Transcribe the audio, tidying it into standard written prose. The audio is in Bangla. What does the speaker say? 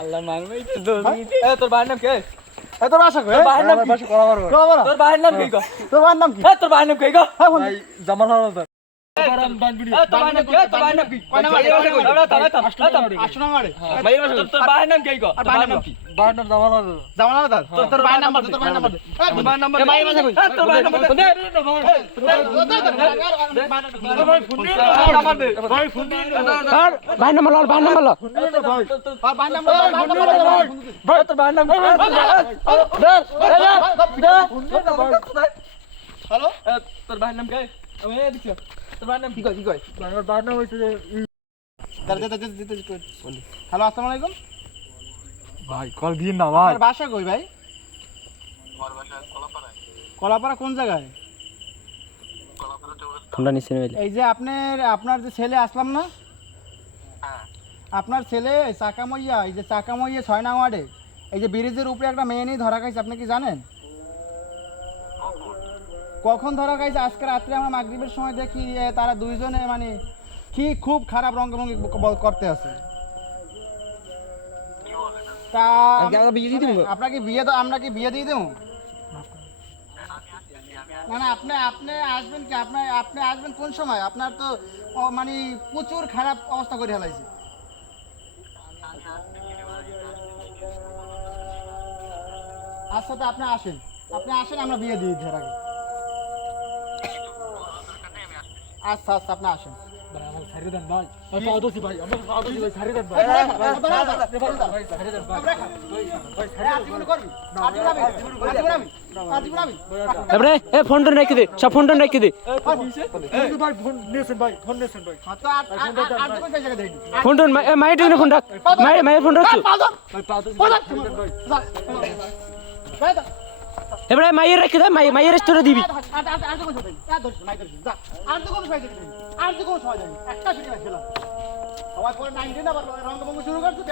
আল্লাহ মারবে তোর ভাইয়ের নাম কে? তোর বাসা কই? ভাইয়ের নাম কি? তোর ভাইয়ের নাম কি? তোর ভাইয়ের নাম কি? তোর ভাইয়ের নাম কি? ভাই জামাল হাওলাদার। তোর ভাইয়ের নাম কি? তোর ভাইয়ের নাম কি? কয় নাম্বার? আসো না মারে। তোর ভাইয়ের নাম কি? তোর ভাইয়ের নাম কি? ভাইয়ের নাম জামাল হাওলাদার। জামাল হাওলাদার। তোর ভাইয়ের নাম্বার দে, তোর ভাইয়ের নাম্বার দে। তোর ভাইয়ের নাম্বার দে। তোর ভাইয়ের নাম্বার দে। ভাই নাম্বার ভাই নাম্বার লো। ভাই তোর ভাইয়ের নাম হ্যালো তোর ভাইয়ের নাম কি? আমি দিছি। তোর ভাইয়ের নাম কি কয়? কি কয়? ভাইয়ের নাম হইছে যে হ্যালো আসসালামু আলাইকুম ভাই কল দিন না ভাই। আপনার বাসা কই ভাই? আমার বাসা কলাপাড়ায়। কলাপাড়া কোন জায়গায়? ফোনটা নিচে নেবে। এই যে আপনার যে ছেলে আসলাম না, আপনার ছেলে চাকামইয়া, এই যে চাকামইয়া 6 নং ওয়ার্ডে এই যে ব্রিজের উপরে একটা মেয়ে নিয়ে ধরা খাইছে, আপনি কি জানেন? কখন ধরা খাইছে? আজকে রাত্রে আমরা মাগরিবের সময় দেখি তারা দুইজনে মানে কি খুব খারাপ রঙ্গভঙ্গি করতে আছে। তা আপনাকে বিয়ে তো আমরা কি বিয়ে দিয়ে দেবো? না না আপনি আসবেন কি? আপনি আসবেন কোন সময়? আপনার তো মানে প্রচুর খারাপ অবস্থা করে ফেলাইছে। আচ্ছা তো আপনি আসেন আমরা বিয়ে দিয়ে দিই আগে। আচ্ছা আচ্ছা আপনি আসেন। ভাই আমার ছাড়িয়ে দেন ভাই। আমি পাও দোছি ভাই। আমার পাও দোছি ভাই, ছাড়িয়ে দেন ভাই। ভাই ছাড়িয়ে দেন ভাই। ভাই ছাড়িয়ে করবি। আজি এবারে এ ফোনটা রেখে দে, সব ফোনটা রেখে দে। ভাই ফোন নিয়েছেন ভাই, ফোন নিয়েছেন ভাই। তো আর কোন জায়গা দেই? ফোনটা মাইট এনে ফোন রাখ। মাইট ফোন রাখছো। ভাই পাও দোছি ভাই। ভাই এবারে মাইয়ের রেখে দে, মাইয়ের রেস্টুরেন্টে দিবি। আর তো কোনো সময় একটা ছুটি খেলাম সবাই পরে 19 আবার রঙ্গভঙ্গ শুরু করছে।